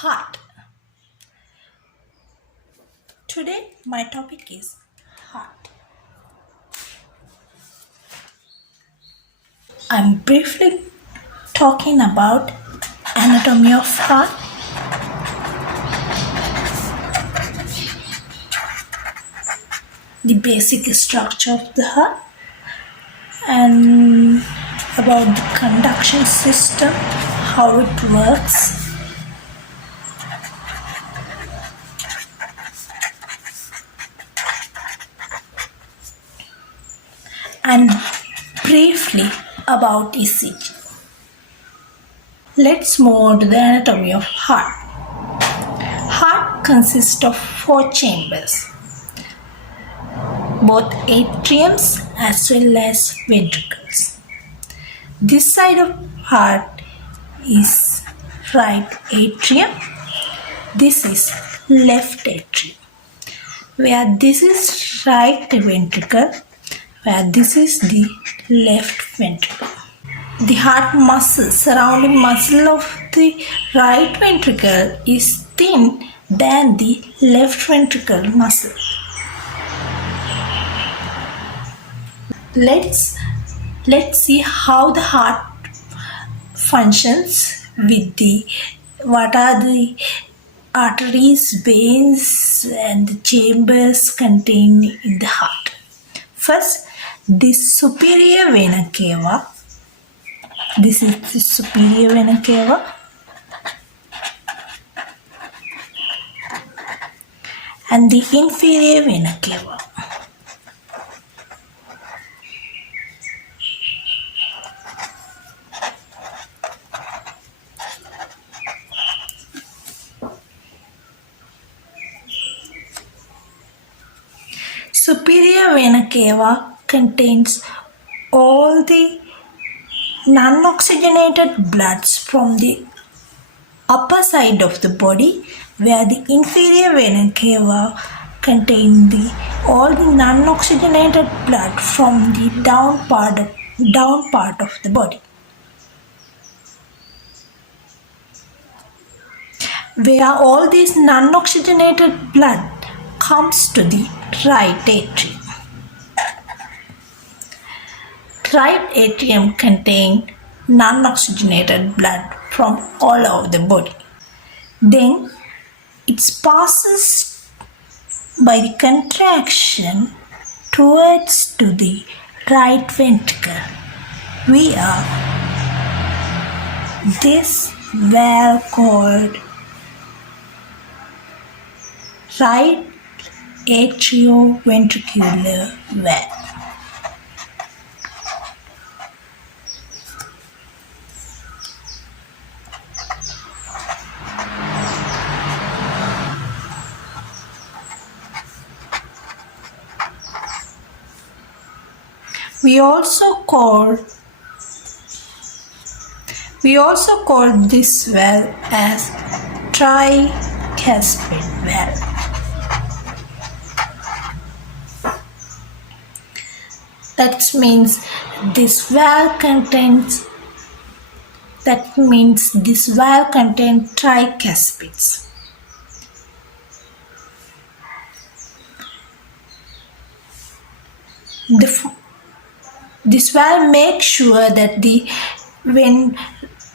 Heart. Today my topic is heart. I'm briefly talking about anatomy of heart. The basic structure of the heart and about the conduction system, how it works. And briefly about ECG. Let's move on to the anatomy of heart. Heart consists of 4 chambers, both atriums as well as ventricles. This side of heart is right atrium. This is left atrium. Where this is right ventricle, where this is the left ventricle. The heart muscle, surrounding muscle of the right ventricle is thin than the left ventricle muscle. Let's see how the heart functions with what are the arteries, veins and the chambers contained in the heart. First, the superior vena cava. This is the superior vena cava. And the inferior vena cava. Superior vena cava contains all the non-oxygenated bloods from the upper side of the body, where the inferior vena cava contains all the non-oxygenated blood from the down part of the body. Where all this non-oxygenated blood comes to the right atrium. Right atrium contains non-oxygenated blood from all over the body. Then it passes by the contraction towards to the right ventricle via this valve called right atrioventricular valve. We also call this valve as tricuspid valve. That means this valve contains tricuspids. This valve makes sure that when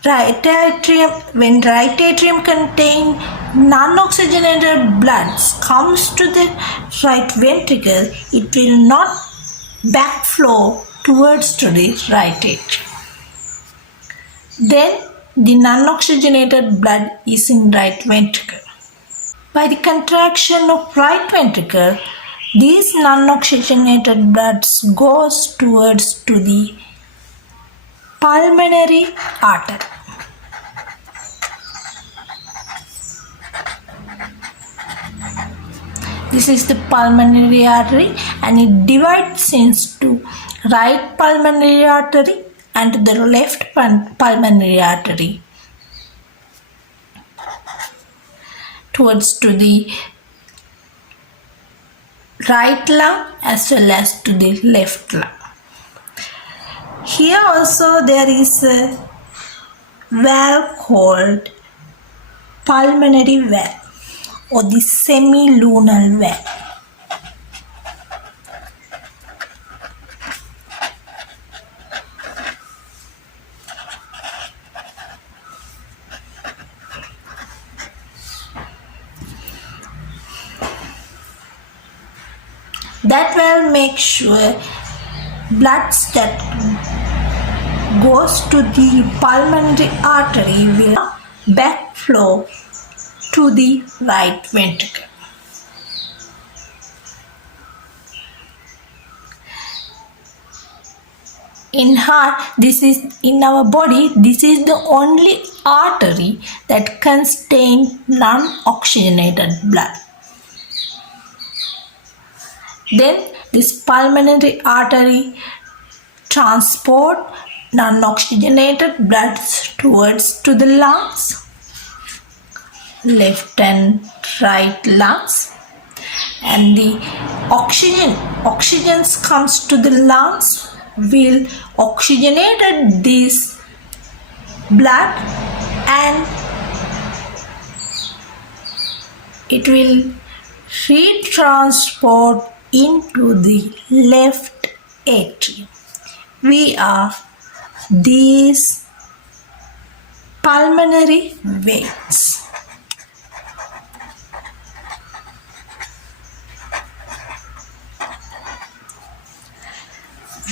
right atrium contains non-oxygenated blood comes to the right ventricle, it will not backflow towards to the right atrium. Then the non-oxygenated blood is in right ventricle. By the contraction of right ventricle, these non-oxygenated blood goes towards to the pulmonary artery. This is the pulmonary artery and it divides into right pulmonary artery and the left pulmonary artery towards to the right lung as well as to the left lung. Here also there is a valve called pulmonary valve or the semilunar valve. That will make sure blood that goes to the pulmonary artery will backflow to the right ventricle. In heart, this is in our body, this is the only artery that contains non-oxygenated blood. Then this pulmonary artery transport non-oxygenated blood towards to the lungs, left and right lungs, and the oxygen comes to the lungs, will oxygenate this blood and it will retransport into the left atrium. We are these pulmonary veins.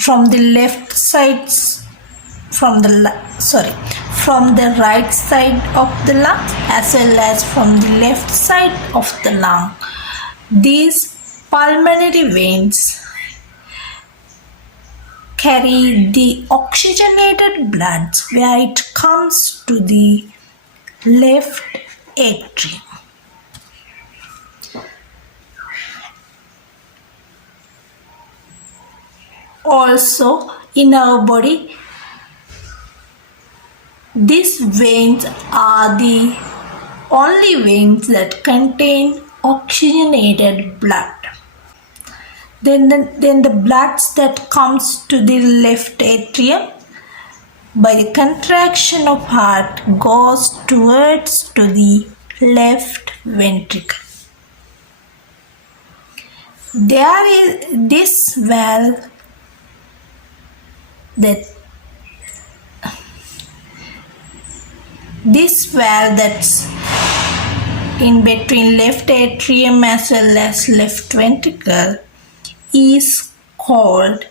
From the right side of the lung as well as from the left side of the lung. These pulmonary veins carry the oxygenated blood where it comes to the left atrium. Also, in our body, these veins are the only veins that contain oxygenated blood. Then the blood that comes to the left atrium by the contraction of heart goes towards to the left ventricle. There is this valve that's in between left atrium as well as left ventricle is called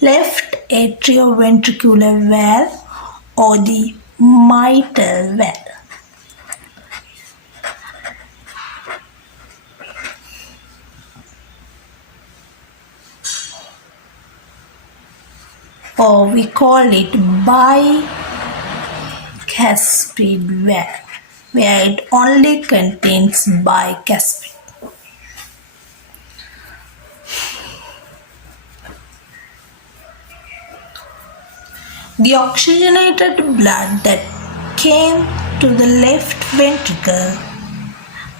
left atrioventricular valve or the mitral valve. Or we call it bicuspid valve, where it only contains bicuspid. The oxygenated blood that came to the left ventricle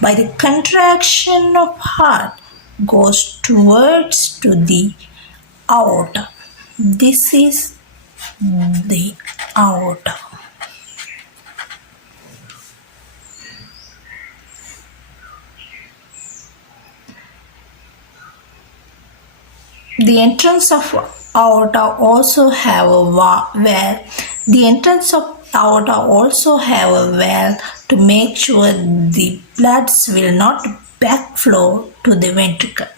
by the contraction of heart goes towards to the aorta. This is the aorta. The entrance of aorta also have a valve. The entrance of aorta also have a valve to make sure the bloods will not backflow to the ventricle.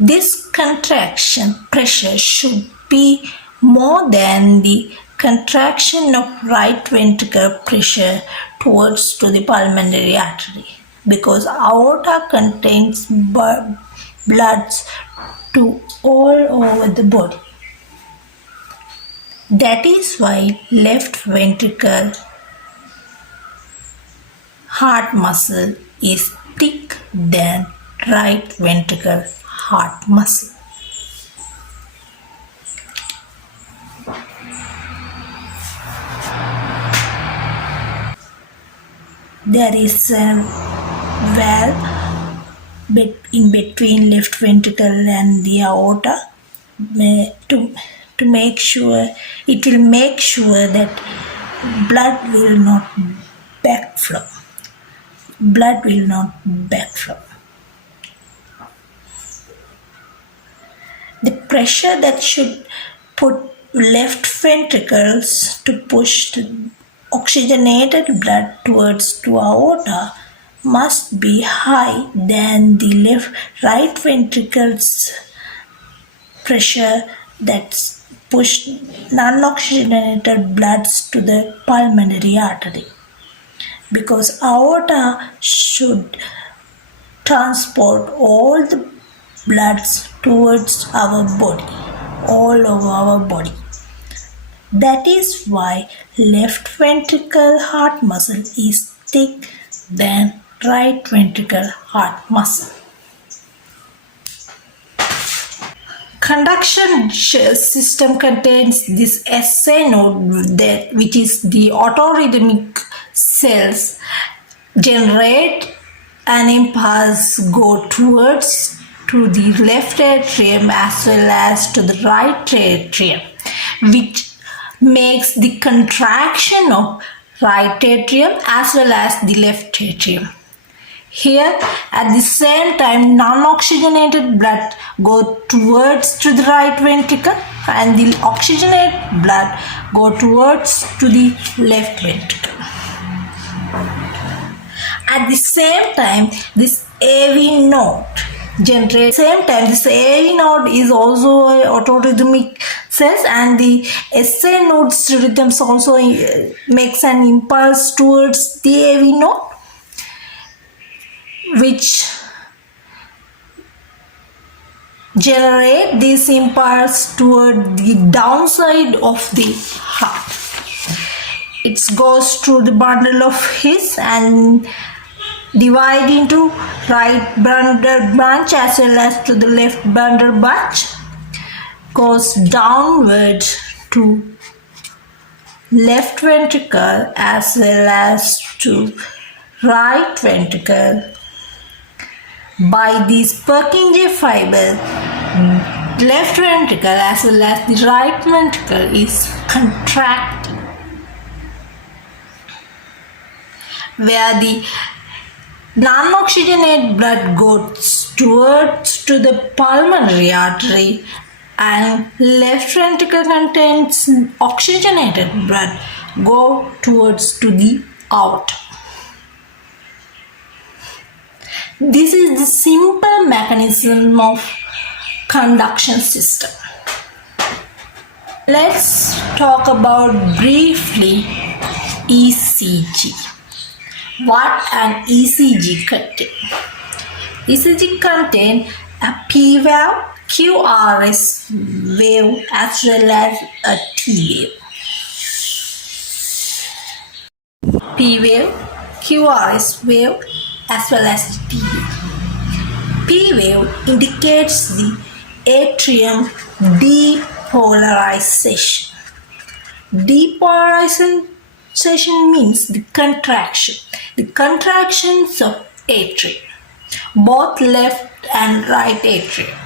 This contraction pressure should be more than the contraction of right ventricle pressure towards to the pulmonary artery, because aorta contains bloods to all over the body. That is why left ventricle heart muscle is thicker than right ventricle heart muscle. There is a valve in between left ventricle and the aorta to make sure it will make sure that blood will not backflow. Blood will not backflow. The pressure that should put left ventricles to push the oxygenated blood towards the aorta must be high than the right ventricle's pressure that's push non-oxygenated bloods to the pulmonary artery, because aorta should transport all the bloods towards our body, all over our body. That is why left ventricle heart muscle is thick than right ventricle heart muscle. Conduction system contains this SA node which is the autorhythmic cells generate an impulse go towards to the left atrium as well as to the right atrium, which makes the contraction of right atrium as well as the left atrium. Here, at the same time, non-oxygenated blood go towards to the right ventricle and the oxygenated blood go towards to the left ventricle. At the same time, this AV node generates. Same time, this AV node is also a autorhythmic cells, and the SA node's rhythms also makes an impulse towards the AV node, which generate this impulse toward the downside of the heart. It goes through the bundle of His and divide into right bundle branch as well as to the left bundle branch, goes downward to left ventricle as well as to right ventricle. By these Purkinje fiber, left ventricle as well as the right ventricle is contracted, where the non-oxygenated blood goes towards to the pulmonary artery and left ventricle contains oxygenated blood go towards to the aorta. This is the simple mechanism of conduction system. Let's talk about briefly ECG. What an ECG contains? ECG contains a P wave, QRS wave as well as a T wave. P wave, QRS wave as well as T wave. P wave indicates the atrium depolarization. Depolarization means the contraction. The contractions of atrium, both left and right atrium.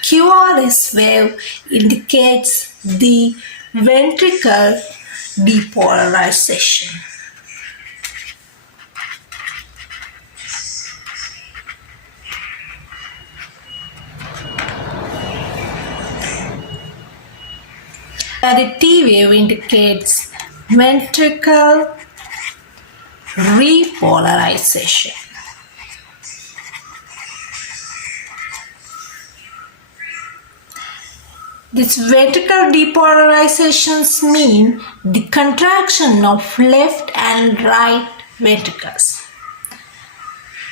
QRS wave indicates the ventricle depolarization. The T wave indicates ventricle repolarization. These ventricle depolarizations mean the contraction of left and right ventricles,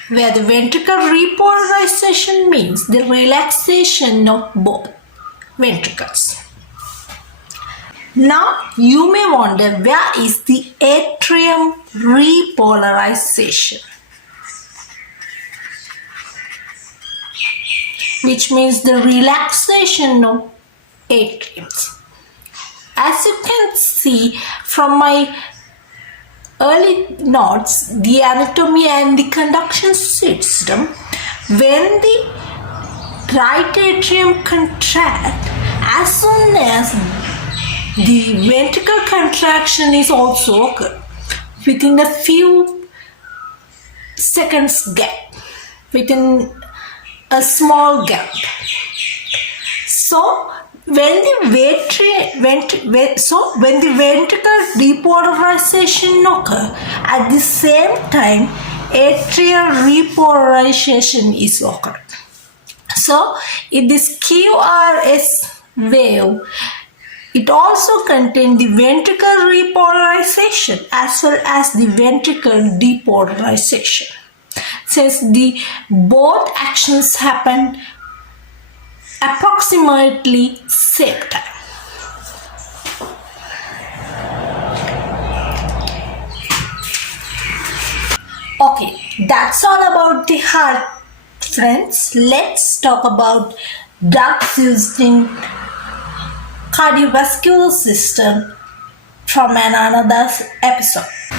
where the ventricle repolarization means the relaxation of both ventricles. Now you may wonder, where is the atrium repolarization? Which means the relaxation of atriums. As you can see from my early notes, the anatomy and the conduction system, when the right atrium contract as soon as the ventricle contraction is also occurred within a few seconds gap, within a small gap. So when the ventricle depolarization occurs, at the same time atrial repolarization is occurring. So in this QRS wave, it also contains the ventricle repolarization as well as the ventricle depolarization. Since the both actions happen approximately same time. Okay, that's all about the heart, friends. Let's talk about drugs used in cardiovascular system from another episode.